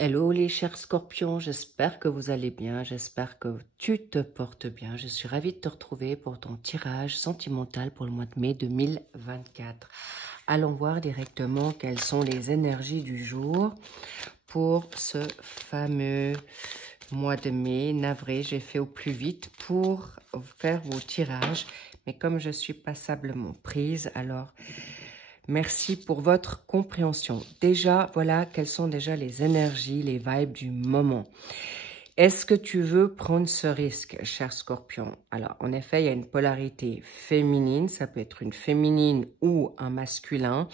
Hello les chers scorpions, j'espère que vous allez bien, j'espère que tu te portes bien. Je suis ravie de te retrouver pour ton tirage sentimental pour le mois de mai 2024. Allons voir directement quelles sont les énergies du jour pour ce fameux mois de mai. Navré, j'ai fait au plus vite pour faire vos tirages, mais comme je suis passablement prise, alors... Merci pour votre compréhension. Déjà, voilà quelles sont déjà les énergies, les vibes du moment. Est-ce que tu veux prendre ce risque, cher Scorpion? Alors, en effet, il y a une polarité féminine. Ça peut être une féminine ou un masculin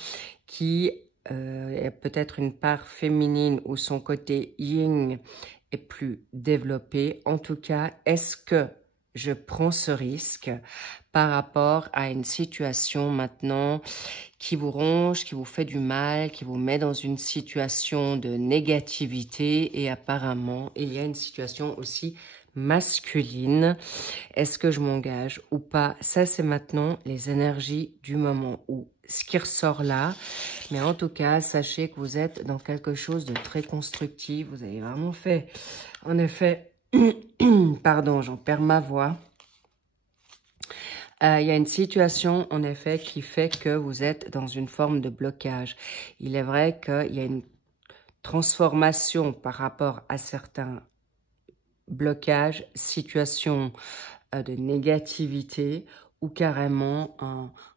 qui est peut-être une part féminine où son côté yin est plus développé. En tout cas, est-ce que je prends ce risque par rapport à une situation maintenant qui vous ronge, qui vous fait du mal, qui vous met dans une situation de négativité et apparemment, il y a une situation aussi masculine. Est-ce que je m'engage ou pas? Ça, c'est maintenant les énergies du moment ou ce qui ressort là. Mais en tout cas, sachez que vous êtes dans quelque chose de très constructif. Vous avez vraiment fait, en effet, pardon, j'en perds ma voix. Il y a une situation, en effet, qui fait que vous êtes dans une forme de blocage. Il est vrai qu'il y a une transformation par rapport à certains blocages, situations de négativité ou carrément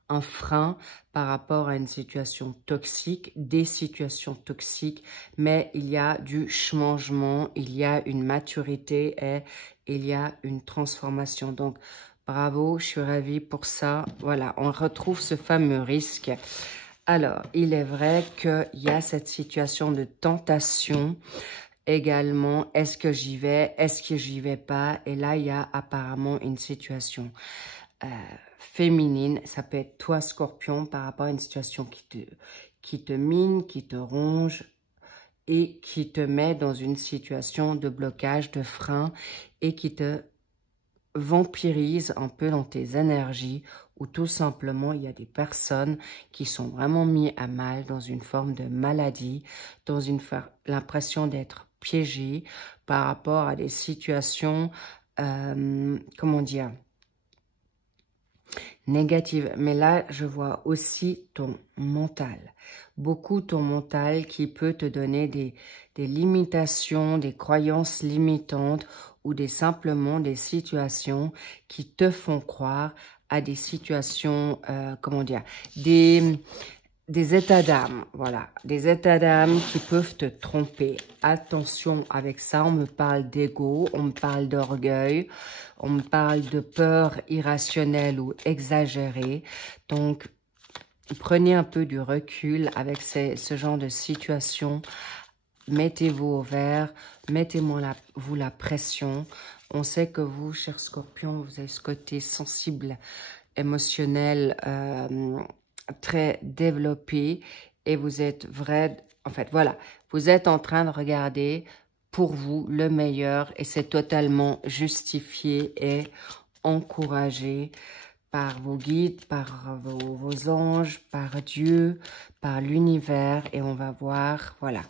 un frein par rapport à une situation toxique, des situations toxiques, mais il y a du changement, il y a une maturité et il y a une transformation. Donc, bravo, je suis ravie pour ça. Voilà, on retrouve ce fameux risque. Alors, il est vrai qu'il y a cette situation de tentation également. Est-ce que j'y vais? Est-ce que j'y vais pas? Et là, il y a apparemment une situation féminine. Ça peut être toi, Scorpion, par rapport à une situation qui te mine, qui te ronge et qui te met dans une situation de blocage, de frein et qui te vampirise un peu dans tes énergies ou tout simplement il y a des personnes qui sont vraiment mises à mal dans une forme de maladie, dans l'impression d'être piégées par rapport à des situations, comment dire, négatives. Mais là, je vois aussi ton mental. Beaucoup ton mental qui peut te donner des limitations, des croyances limitantes ou simplement des situations qui te font croire à des situations, comment dire, des états d'âme, voilà, des états d'âme qui peuvent te tromper. Attention avec ça, on me parle d'ego, on me parle d'orgueil, on me parle de peur irrationnelle ou exagérée. Donc, prenez un peu du recul avec ce genre de situation. Mettez-vous au vert, mettez-vous la pression. On sait que vous, cher Scorpion, vous avez ce côté sensible, émotionnel, très développé et vous êtes vrai, en fait, voilà, vous êtes en train de regarder pour vous le meilleur et c'est totalement justifié et encouragé par vos guides, par vos anges, par Dieu, par l'univers et on va voir, voilà,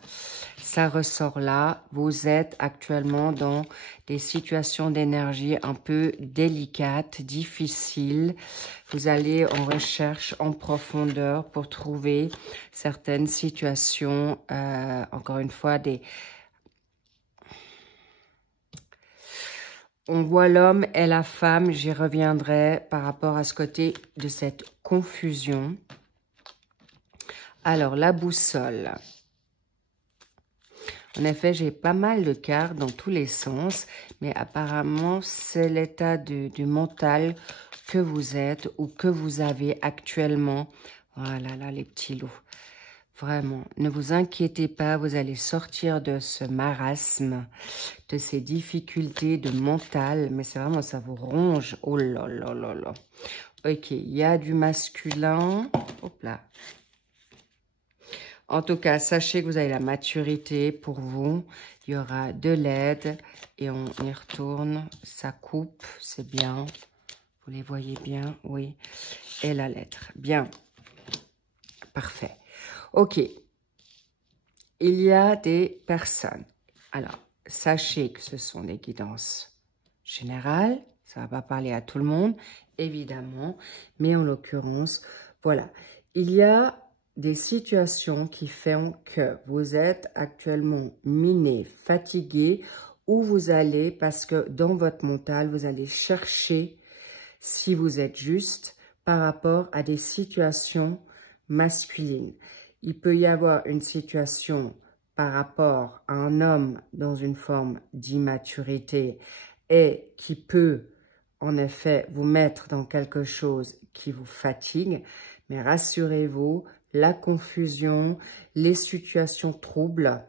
ça ressort là. Vous êtes actuellement dans des situations d'énergie un peu délicates, difficiles. Vous allez en recherche en profondeur pour trouver certaines situations, encore une fois, on voit l'homme et la femme, j'y reviendrai par rapport à ce côté de cette confusion. Alors, la boussole. En effet, j'ai pas mal de cartes dans tous les sens, mais apparemment, c'est l'état du mental que vous êtes ou que vous avez actuellement. Voilà, là, les petits loups. Vraiment, ne vous inquiétez pas, vous allez sortir de ce marasme, de ces difficultés de mental, mais c'est vraiment, ça vous ronge. Oh là là là là. Ok, il y a du masculin. Hop là. En tout cas, sachez que vous avez la maturité pour vous. Il y aura de l'aide et on y retourne. Ça coupe, c'est bien. Vous les voyez bien, oui. Et la lettre, bien. Parfait. Ok. il y a des personnes. Alors, sachez que ce sont des guidances générales. Ça ne va pas parler à tout le monde, évidemment. Mais en l'occurrence, voilà. Il y a des situations qui font que vous êtes actuellement miné, fatigué, où vous allez, parce que dans votre mental, vous allez chercher si vous êtes juste par rapport à des situations masculines. Il peut y avoir une situation par rapport à un homme dans une forme d'immaturité et qui peut en effet vous mettre dans quelque chose qui vous fatigue, mais rassurez-vous, la confusion, les situations troubles,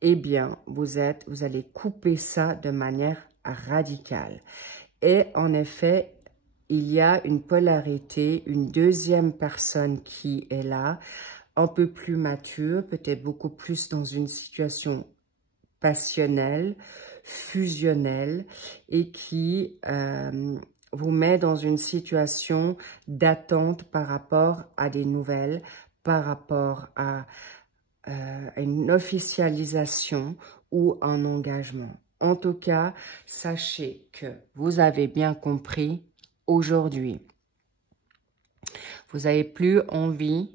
eh bien, vous allez couper ça de manière radicale. Et en effet, il y a une polarité, une deuxième personne qui est là, un peu plus mature, peut-être beaucoup plus dans une situation passionnelle, fusionnelle, et qui vous met dans une situation d'attente par rapport à des nouvelles, par rapport à une officialisation ou un engagement. En tout cas, sachez que vous avez bien compris aujourd'hui. Vous n'avez plus envie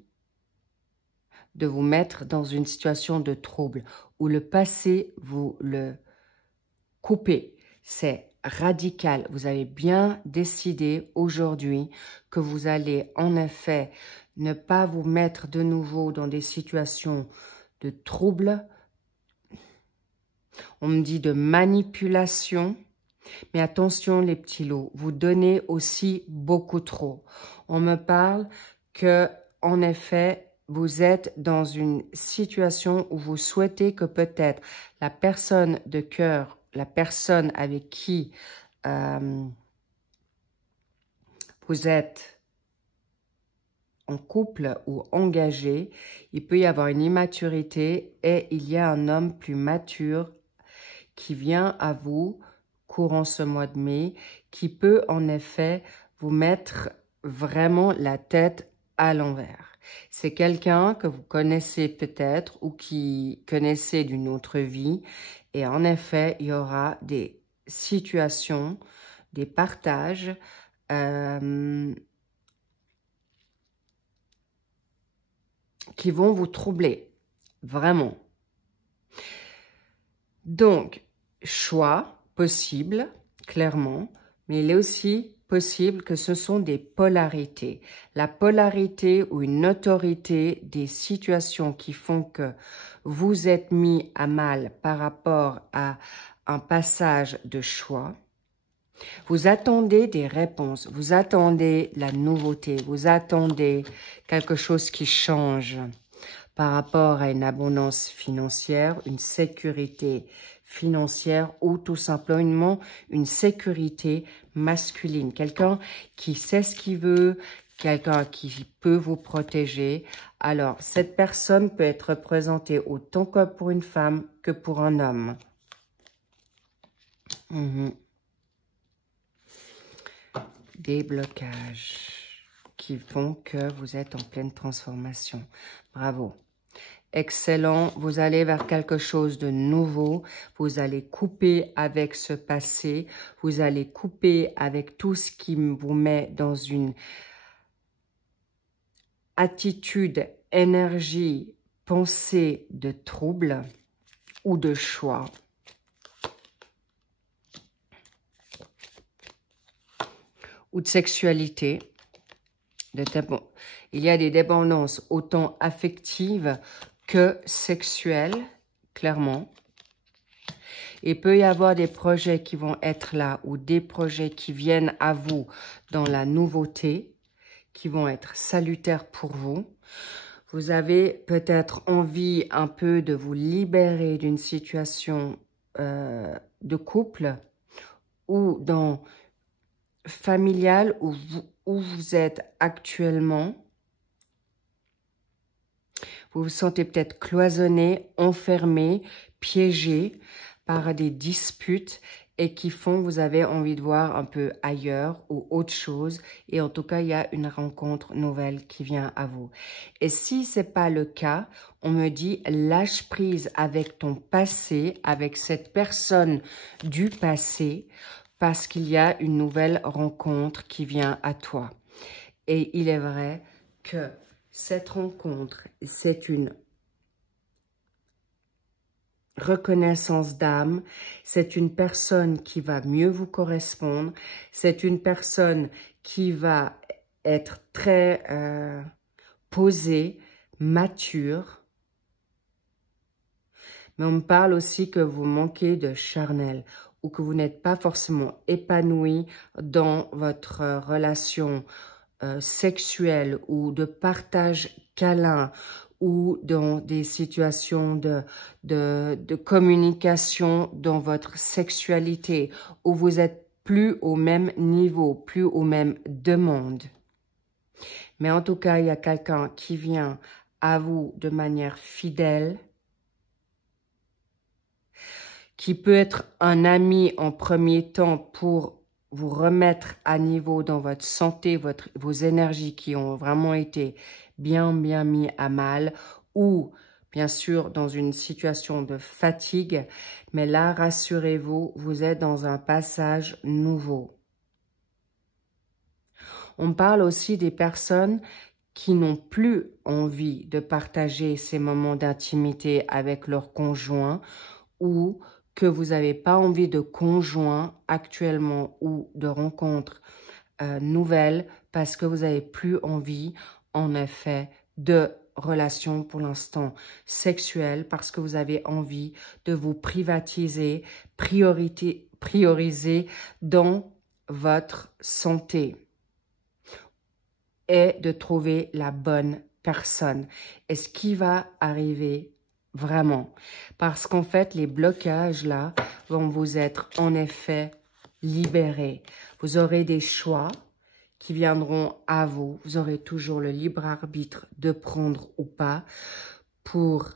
de vous mettre dans une situation de trouble où le passé, vous le coupez. C'est radical. Vous avez bien décidé aujourd'hui que vous allez en effet ne pas vous mettre de nouveau dans des situations de trouble. On me dit de manipulation. Mais attention les petits lots, vous donnez aussi beaucoup trop. On me parle que, en effet, vous êtes dans une situation où vous souhaitez que peut-être la personne de cœur, la personne avec qui vous êtes en couple ou engagé, il peut y avoir une immaturité et il y a un homme plus mature qui vient à vous courant ce mois de mai, qui peut en effet vous mettre vraiment la tête à l'envers. C'est quelqu'un que vous connaissez peut-être ou qui connaissez d'une autre vie. Et en effet, il y aura des situations, des partages qui vont vous troubler, vraiment. Donc, choix possible, clairement, mais il est aussi possible que ce sont des polarités. La polarité ou une autorité des situations qui font que vous êtes mis à mal par rapport à un passage de choix. Vous attendez des réponses, vous attendez la nouveauté, vous attendez quelque chose qui change par rapport à une abondance financière, une sécurité financière ou tout simplement une sécurité masculine. Quelqu'un qui sait ce qu'il veut, quelqu'un qui peut vous protéger. Alors, cette personne peut être représentée autant que pour une femme que pour un homme. Des blocages qui font que vous êtes en pleine transformation. Bravo. Excellent, vous allez vers quelque chose de nouveau, vous allez couper avec ce passé, vous allez couper avec tout ce qui vous met dans une attitude, énergie, pensée de trouble ou de choix. Ou de sexualité. Il y a des dépendances autant affectives que sexuelles, clairement. Il peut y avoir des projets qui vont être là ou des projets qui viennent à vous dans la nouveauté, qui vont être salutaires pour vous. Vous avez peut-être envie un peu de vous libérer d'une situation de couple ou dans familiale où vous êtes actuellement. Vous vous sentez peut-être cloisonné, enfermé, piégé par des disputes et qui font que vous avez envie de voir un peu ailleurs ou autre chose. Et en tout cas, il y a une rencontre nouvelle qui vient à vous. Et si ce n'est pas le cas, on me dit lâche prise avec ton passé, avec cette personne du passé, parce qu'il y a une nouvelle rencontre qui vient à toi. Et il est vrai que cette rencontre, c'est une reconnaissance d'âme, c'est une personne qui va mieux vous correspondre, c'est une personne qui va être très posée, mature. Mais on me parle aussi que vous manquez de charnel ou que vous n'êtes pas forcément épanoui dans votre relation sexuelle ou de partage câlin ou dans des situations de communication dans votre sexualité, où vous n'êtes plus au même niveau, plus aux mêmes demandes. Mais en tout cas, il y a quelqu'un qui vient à vous de manière fidèle, qui peut être un ami en premier temps pour vous remettre à niveau dans votre santé, vos énergies qui ont vraiment été bien mis à mal, ou bien sûr dans une situation de fatigue. Mais là, rassurez-vous, vous êtes dans un passage nouveau. On parle aussi des personnes qui n'ont plus envie de partager ces moments d'intimité avec leur conjoint, ou que vous n'avez pas envie de conjoint actuellement ou de rencontres nouvelles parce que vous n'avez plus envie, en effet, de relations pour l'instant sexuelles, parce que vous avez envie de vous prioriser dans votre santé et de trouver la bonne personne. Et ce qui va arriver vraiment, parce qu'en fait, les blocages là vont vous être en effet libérés. Vous aurez des choix qui viendront à vous. Vous aurez toujours le libre arbitre de prendre ou pas pour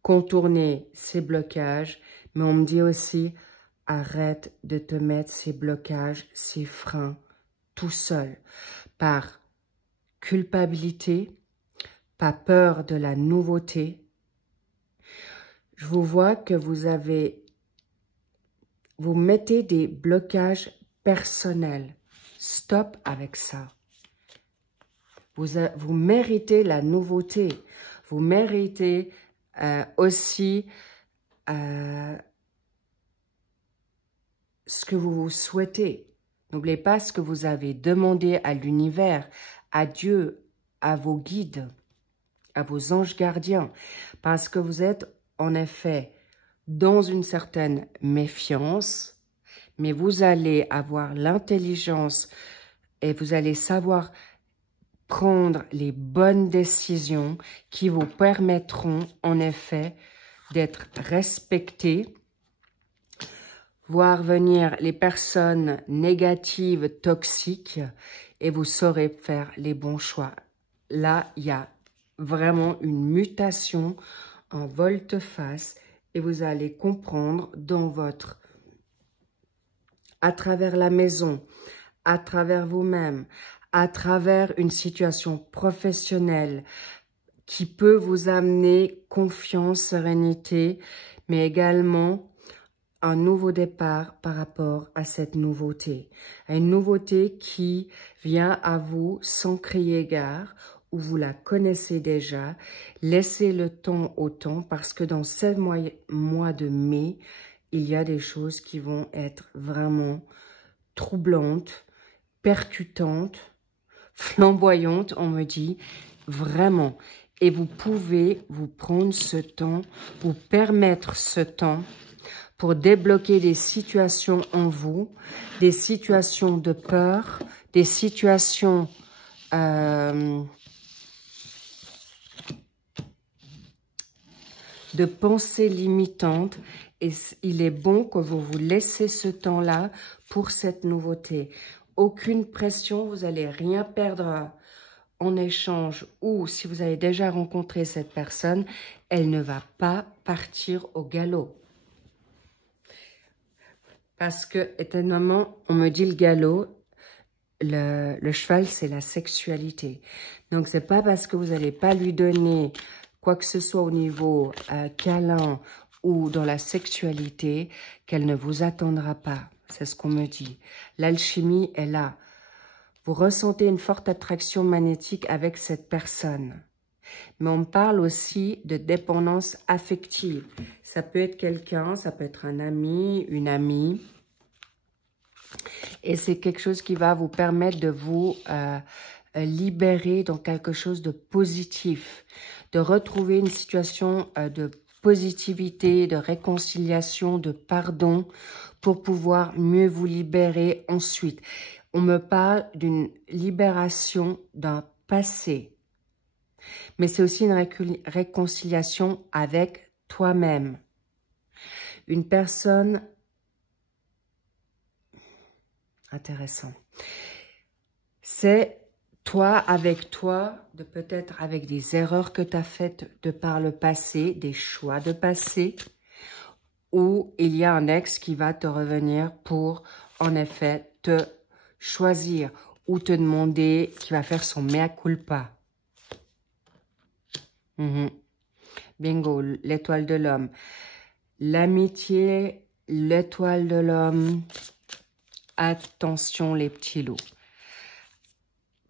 contourner ces blocages. Mais on me dit aussi, arrête de te mettre ces blocages, ces freins tout seul, par culpabilité, pas peur de la nouveauté. Je vous vois que vous mettez des blocages personnels. Stop avec ça. Vous méritez la nouveauté. Vous méritez aussi ce que vous souhaitez. N'oubliez pas ce que vous avez demandé à l'univers, à Dieu, à vos guides, à vos anges gardiens, parce que vous êtes en effet dans une certaine méfiance, mais vous allez avoir l'intelligence et vous allez savoir prendre les bonnes décisions qui vous permettront en effet d'être respectés, voir venir les personnes négatives, toxiques, et vous saurez faire les bons choix. Là, il y a vraiment une mutation, un volte-face, et vous allez comprendre à travers la maison, à travers vous-même, à travers une situation professionnelle qui peut vous amener confiance, sérénité, mais également un nouveau départ par rapport à cette nouveauté. Une nouveauté qui vient à vous sans crier gare, où vous la connaissez déjà. Laissez le temps au temps, parce que dans ce mois de mai, il y a des choses qui vont être vraiment troublantes, percutantes, flamboyantes, on me dit, vraiment. Et vous pouvez vous prendre ce temps, vous permettre ce temps pour débloquer des situations en vous, des situations de peur, des situations de pensées limitantes. Et il est bon que vous vous laissez ce temps-là pour cette nouveauté. Aucune pression, vous n'allez rien perdre en échange, ou si vous avez déjà rencontré cette personne, elle ne va pas partir au galop. Parce que, étonnamment, on me dit le galop, le cheval, c'est la sexualité. Donc, c'est pas parce que vous n'allez pas lui donner quoi que ce soit au niveau câlin ou dans la sexualité qu'elle ne vous attendra pas. C'est ce qu'on me dit. L'alchimie est là. Vous ressentez une forte attraction magnétique avec cette personne. Mais on parle aussi de dépendance affective. Ça peut être quelqu'un, ça peut être un ami, une amie. Et c'est quelque chose qui va vous permettre de vous libérer dans quelque chose de positif, de retrouver une situation de positivité, de réconciliation, de pardon, pour pouvoir mieux vous libérer ensuite. On me parle d'une libération d'un passé, mais c'est aussi une réconciliation avec toi-même. Une personne... Intéressant. C'est toi avec toi, de peut-être avec des erreurs que tu as faites de par le passé, des choix de passé, où il y a un ex qui va te revenir pour, en effet, te choisir ou te demander, qui va faire son mea culpa. Bingo, l'étoile de l'homme. L'amitié, l'étoile de l'homme. Attention les petits loups.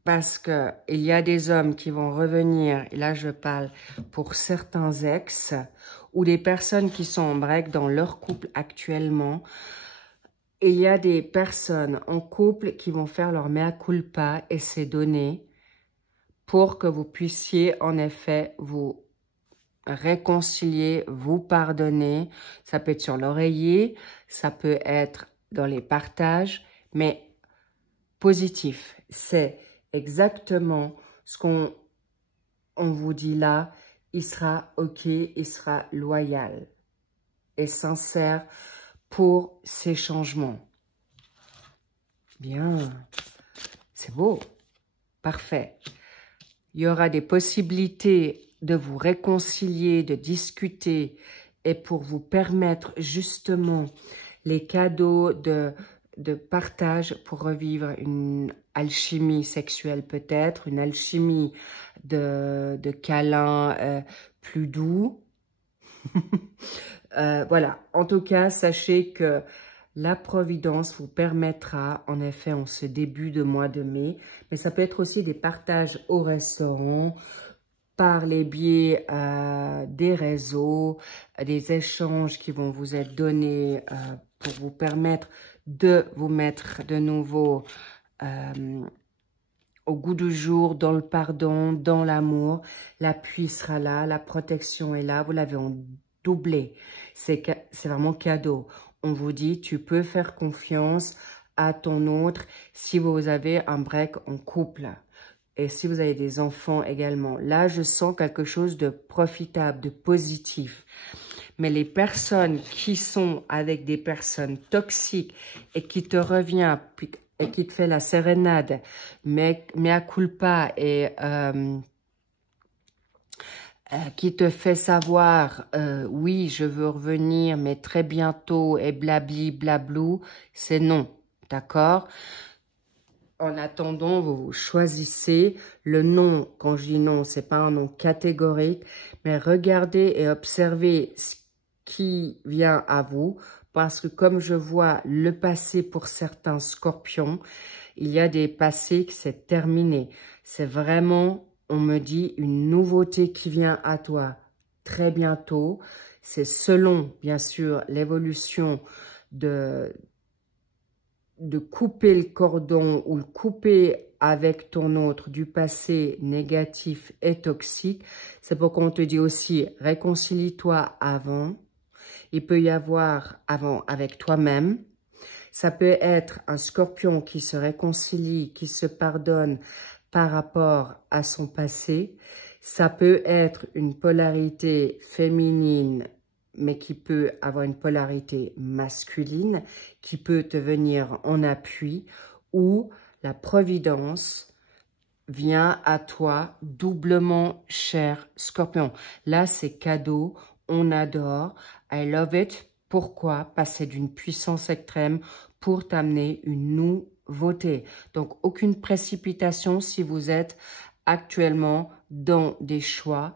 Parce que il y a des hommes qui vont revenir, et là je parle pour certains ex, ou des personnes qui sont en break dans leur couple actuellement. Il y a des personnes en couple qui vont faire leur mea culpa et c'est donné pour que vous puissiez en effet vous réconcilier, vous pardonner. Ça peut être sur l'oreiller, ça peut être dans les partages, mais positif. C'est exactement ce qu'on vous dit là. Il sera OK, il sera loyal et sincère pour ces changements. Bien, c'est beau, parfait. Il y aura des possibilités de vous réconcilier, de discuter et pour vous permettre justement les cadeaux de partage pour revivre une alchimie sexuelle peut-être, une alchimie de câlins plus doux. Voilà, en tout cas, sachez que la Providence vous permettra, en effet, en ce début de mois de mai, mais ça peut être aussi des partages au restaurant, par les biais des réseaux, des échanges qui vont vous être donnés pour vous permettre de vous mettre de nouveau au goût du jour, dans le pardon, dans l'amour. L'appui sera là, la protection est là, vous l'avez en doublé. C'est vraiment cadeau. On vous dit, tu peux faire confiance à ton autre si vous avez un break en couple. Et si vous avez des enfants également. Là, je sens quelque chose de profitable, de positif. Mais les personnes qui sont avec des personnes toxiques et qui te revient et qui te fait la sérénade, mea culpa et qui te fait savoir, oui, je veux revenir, mais très bientôt, et blabli, blablou, c'est non, d'accord? En attendant, vous choisissez le non. Quand je dis non, c'est pas un non catégorique, mais regardez et observez ce qui vient à vous, parce que comme je vois le passé pour certains scorpions, il y a des passés qui c'est terminé. C'est vraiment, on me dit, une nouveauté qui vient à toi très bientôt. C'est selon, bien sûr, l'évolution de couper le cordon ou le couper avec ton autre du passé négatif et toxique. C'est pourquoi on te dit aussi, réconcilie-toi avant. Il peut y avoir avant avec toi-même. Ça peut être un scorpion qui se réconcilie, qui se pardonne par rapport à son passé. Ça peut être une polarité féminine, mais qui peut avoir une polarité masculine, qui peut te venir en appui, ou la providence vient à toi doublement, cher Scorpion. Là, c'est cadeau, on adore, I love it, Pourquoi? Parce que c'est d'une puissance extrême pour t'amener une nouveauté. Donc, aucune précipitation si vous êtes actuellement dans des choix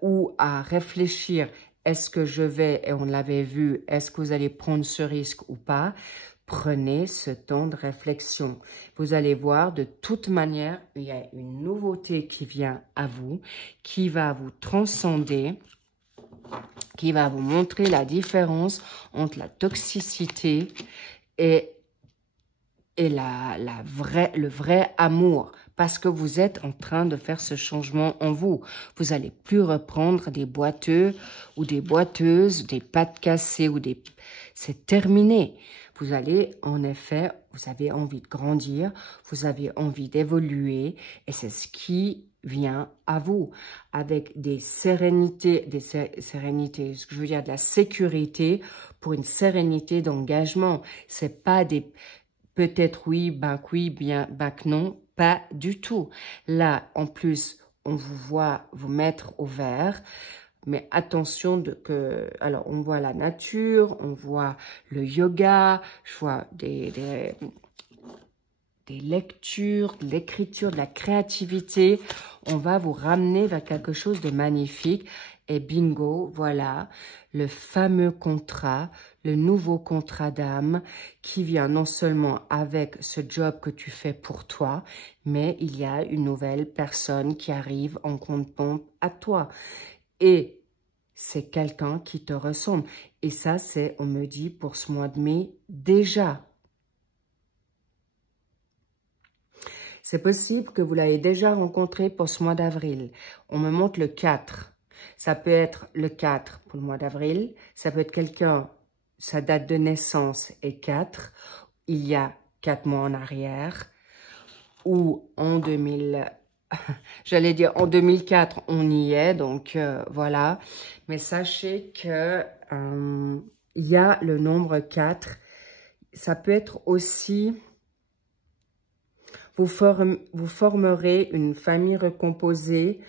ou à réfléchir. Est-ce que je vais, et on l'avait vu, est-ce que vous allez prendre ce risque ou pas? Prenez ce temps de réflexion. Vous allez voir, de toute manière, il y a une nouveauté qui vient à vous, qui va vous transcender, qui va vous montrer la différence entre la toxicité et le vrai amour. Parce que vous êtes en train de faire ce changement en vous. Vous n'allez plus reprendre des boiteux ou des boiteuses, des pattes cassées ou des... C'est terminé. Vous allez, en effet, vous avez envie de grandir, vous avez envie d'évoluer et c'est ce qui vient à vous avec des sérénités, ce que je veux dire, de la sécurité pour une sérénité d'engagement. C'est pas des peut-être oui, bien, que non, pas du tout. Là, en plus, on vous voit vous mettre au vert. Mais attention alors on voit la nature, on voit le yoga, je vois des lectures, de l'écriture, de la créativité. On va vous ramener vers quelque chose de magnifique. Et bingo, voilà, le fameux contrat, le nouveau contrat d'âme qui vient non seulement avec ce job que tu fais pour toi, mais il y a une nouvelle personne qui arrive en compte-pompe à toi. Et c'est quelqu'un qui te ressemble. Et ça, c'est, on me dit, pour ce mois de mai, déjà. C'est possible que vous l'ayez déjà rencontré pour ce mois d'avril. On me montre le 4. Ça peut être le 4 pour le mois d'avril. Ça peut être quelqu'un, sa date de naissance est 4. Il y a 4 mois en arrière. Ou en 2000... J'allais dire en 2004, on y est, donc voilà. Mais sachez que il y a le nombre 4. Ça peut être aussi, vous formerez une famille recomposée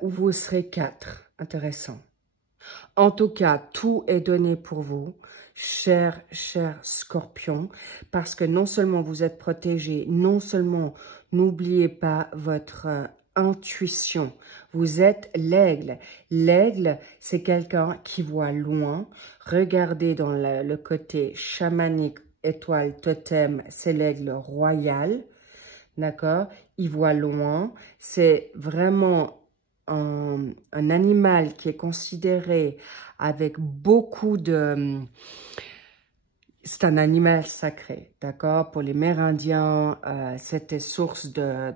où vous serez 4. Intéressant. En tout cas, tout est donné pour vous, cher Scorpion, parce que non seulement vous êtes protégé, non seulement n'oubliez pas votre intuition. Vous êtes l'aigle. L'aigle, c'est quelqu'un qui voit loin. Regardez dans le côté chamanique, étoile, totem, c'est l'aigle royal. D'accord? Il voit loin. C'est vraiment un animal qui est considéré avec beaucoup de... C'est un animal sacré, d'accord? Pour les Mérindiens, c'était source de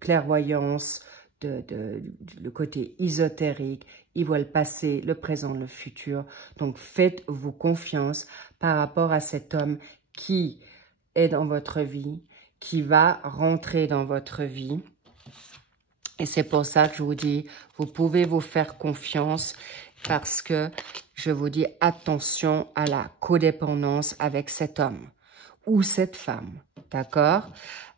clairvoyance, le côté ésotérique. Ils voient le passé, le présent, le futur. Donc, faites-vous confiance par rapport à cet homme qui est dans votre vie, qui va rentrer dans votre vie. Et c'est pour ça que je vous dis, vous pouvez vous faire confiance parce que je vous dis attention à la codépendance avec cet homme ou cette femme, d'accord?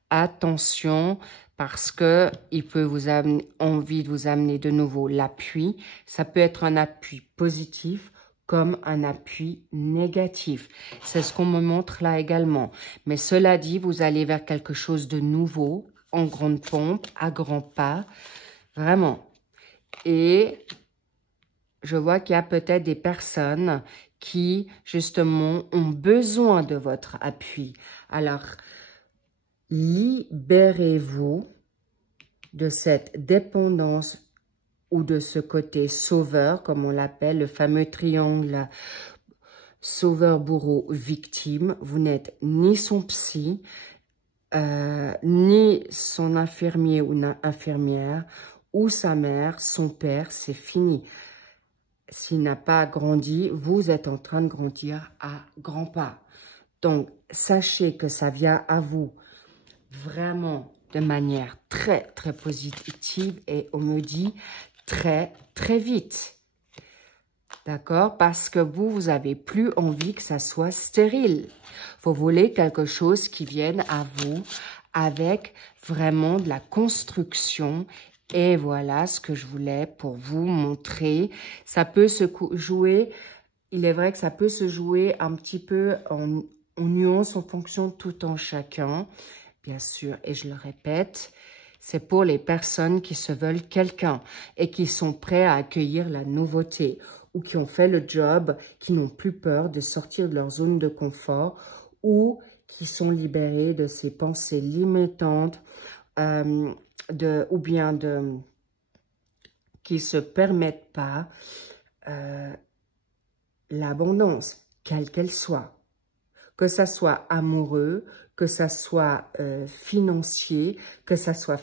Attention parce que il peut vous amener, envie de vous amener de nouveau l'appui. Ça peut être un appui positif comme un appui négatif. C'est ce qu'on me montre là également. Mais cela dit, vous allez vers quelque chose de nouveau, en grande pompe, à grands pas, vraiment. Et je vois qu'il y a peut-être des personnes qui, justement, ont besoin de votre appui. Alors, libérez-vous de cette dépendance ou de ce côté sauveur, comme on l'appelle, le fameux triangle sauveur, bourreau, victime. Vous n'êtes ni son psy, ni son infirmier ou infirmière, ou sa mère, son père, c'est fini. S'il n'a pas grandi, vous êtes en train de grandir à grands pas. Donc, sachez que ça vient à vous vraiment de manière très, très positive et on me dit très, très vite. D'accord? Parce que vous avez plus envie que ça soit stérile. Vous voulez quelque chose qui vienne à vous avec vraiment de la construction Et voilà ce que je voulais pour vous montrer. Ça peut se jouer, il est vrai que ça peut se jouer un petit peu en nuance en fonction de tout en chacun. Bien sûr, et je le répète, c'est pour les personnes qui se veulent quelqu'un et qui sont prêts à accueillir la nouveauté ou qui ont fait le job, qui n'ont plus peur de sortir de leur zone de confort ou qui sont libérés de ces pensées limitantes qui ne se permettent pas l'abondance, quelle qu'elle soit. Que ça soit amoureux, que ça soit financier, que ça soit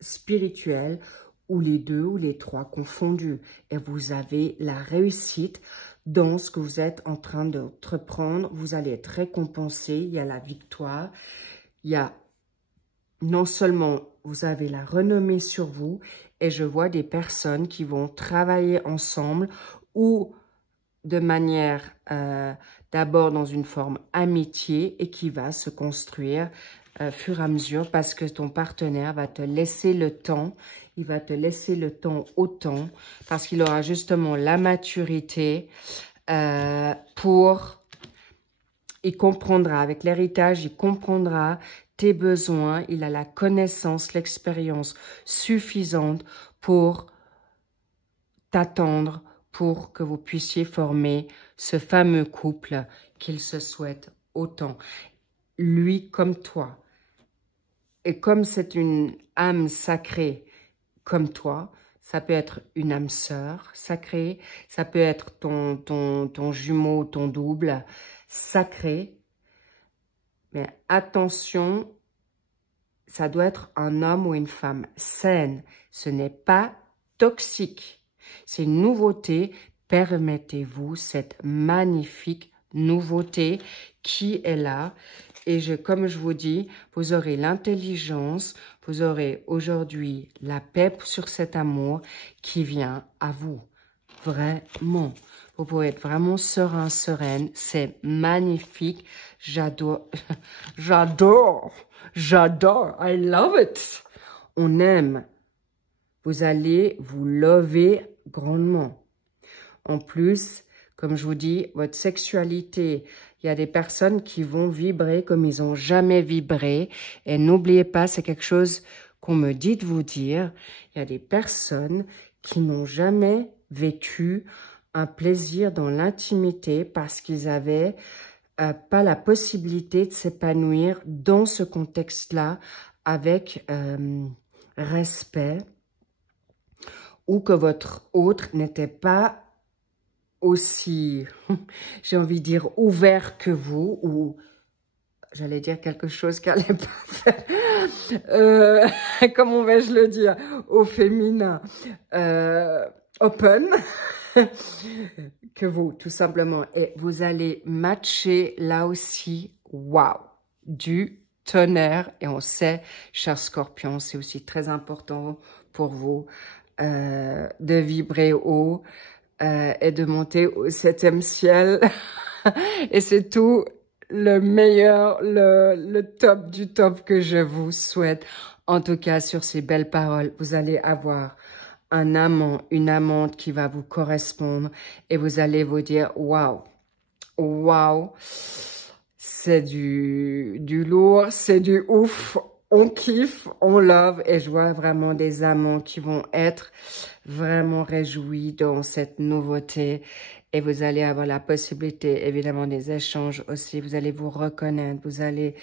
spirituel, ou les deux ou les trois confondus. Et vous avez la réussite dans ce que vous êtes en train d'entreprendre. Vous allez être récompensé, il y a la victoire, il y a non seulement vous avez la renommée sur vous, et je vois des personnes qui vont travailler ensemble ou de manière d'abord dans une forme amitié et qui va se construire fur et à mesure parce que ton partenaire va te laisser le temps, il va te laisser le temps au temps parce qu'il aura justement la maturité il comprendra, avec l'héritage, il comprendra tes besoins, il a la connaissance, l'expérience suffisante pour t'attendre, pour que vous puissiez former ce fameux couple qu'il se souhaite autant. Lui comme toi. Et comme c'est une âme sacrée comme toi, ça peut être une âme sœur sacrée, ça peut être ton jumeau, ton double sacré. Mais attention, ça doit être un homme ou une femme saine. Ce n'est pas toxique. C'est une nouveauté. Permettez-vous cette magnifique nouveauté qui est là. Et comme je vous dis, vous aurez l'intelligence, vous aurez aujourd'hui la paix sur cet amour qui vient à vous. Vraiment. Vous pouvez être vraiment serein, sereine. C'est magnifique. J'adore. J'adore. J'adore. I love it. On aime. Vous allez vous lever grandement. En plus, comme je vous dis, votre sexualité, il y a des personnes qui vont vibrer comme ils n'ont jamais vibré. Et n'oubliez pas, c'est quelque chose qu'on me dit de vous dire. Il y a des personnes qui n'ont jamais vécu un plaisir dans l'intimité parce qu'ils avaient pas la possibilité de s'épanouir dans ce contexte-là avec respect ou que votre autre n'était pas aussi, j'ai envie de dire, ouvert que vous, ou j'allais dire quelque chose qu'elle n'est pas fait, comment vais-je le dire, au féminin, open, que vous, tout simplement. Et vous allez matcher là aussi, waouh, du tonnerre. Et on sait, chers scorpions, c'est aussi très important pour vous de vibrer haut et de monter au 7e ciel. Et c'est tout le meilleur, le top du top que je vous souhaite. En tout cas, sur ces belles paroles, vous allez avoir un amant, une amante qui va vous correspondre et vous allez vous dire « Waouh, waouh, c'est du lourd, c'est du ouf, on kiffe, on love » et je vois vraiment des amants qui vont être vraiment réjouis dans cette nouveauté. Et vous allez avoir la possibilité, évidemment, des échanges aussi. Vous allez vous reconnaître, vous allez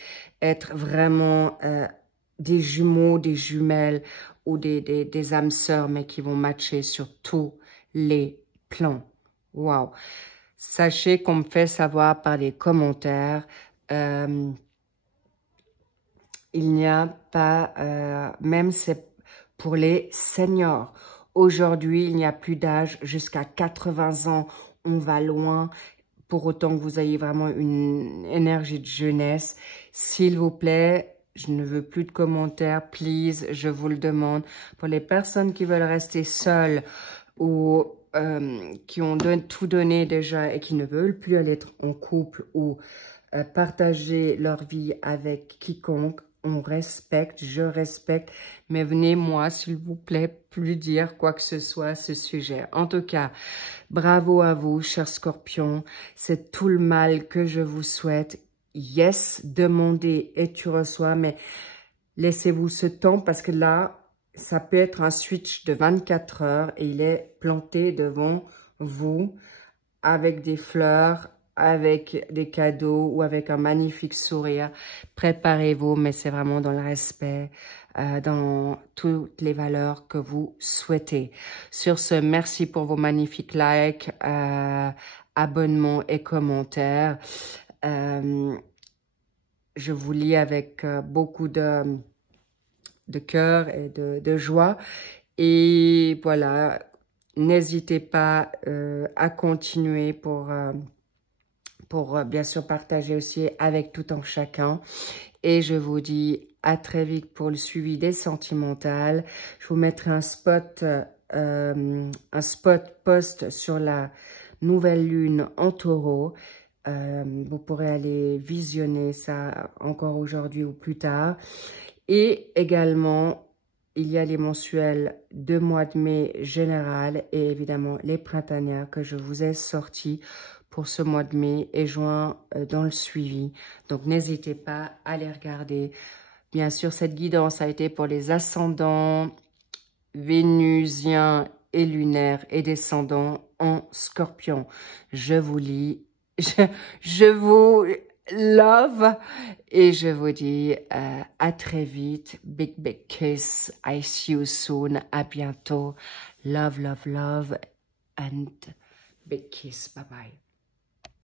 être vraiment des jumeaux, des jumelles ou des âmes sœurs, mais qui vont matcher sur tous les plans. Waouh! Sachez qu'on me fait savoir par les commentaires, il n'y a pas, même c'est pour les seniors. Aujourd'hui, il n'y a plus d'âge jusqu'à 80 ans. On va loin, pour autant que vous ayez vraiment une énergie de jeunesse. S'il vous plaît, je ne veux plus de commentaires, please, je vous le demande. Pour les personnes qui veulent rester seules ou qui ont tout donné déjà et qui ne veulent plus aller être en couple ou partager leur vie avec quiconque, on respecte, je respecte, mais venez-moi, s'il vous plaît, plus dire quoi que ce soit à ce sujet. En tout cas, bravo à vous, chers scorpions. C'est tout le mal que je vous souhaite. Yes, demandez et tu reçois, mais laissez-vous ce temps parce que là, ça peut être un switch de 24 heures et il est planté devant vous avec des fleurs, avec des cadeaux ou avec un magnifique sourire. Préparez-vous, mais c'est vraiment dans le respect, dans toutes les valeurs que vous souhaitez. Sur ce, merci pour vos magnifiques likes, abonnements et commentaires. Je vous lis avec beaucoup de cœur et de joie. Et voilà, n'hésitez pas à continuer pour bien sûr partager aussi avec tout un chacun. Et je vous dis à très vite pour le suivi des sentimentales. Je vous mettrai un spot post sur la nouvelle lune en taureau. Vous pourrez aller visionner ça encore aujourd'hui ou plus tard. Et également, il y a les mensuels de mois de mai général et évidemment les printanières que je vous ai sortis pour ce mois de mai et juin dans le suivi. Donc, n'hésitez pas à les regarder. Bien sûr, cette guidance a été pour les ascendants vénusiens et lunaires et descendants en scorpion. Je vous lis, je vous love et je vous dis à très vite. Big, big kiss. I see you soon. À bientôt. Love, love, love and big kiss. Bye bye.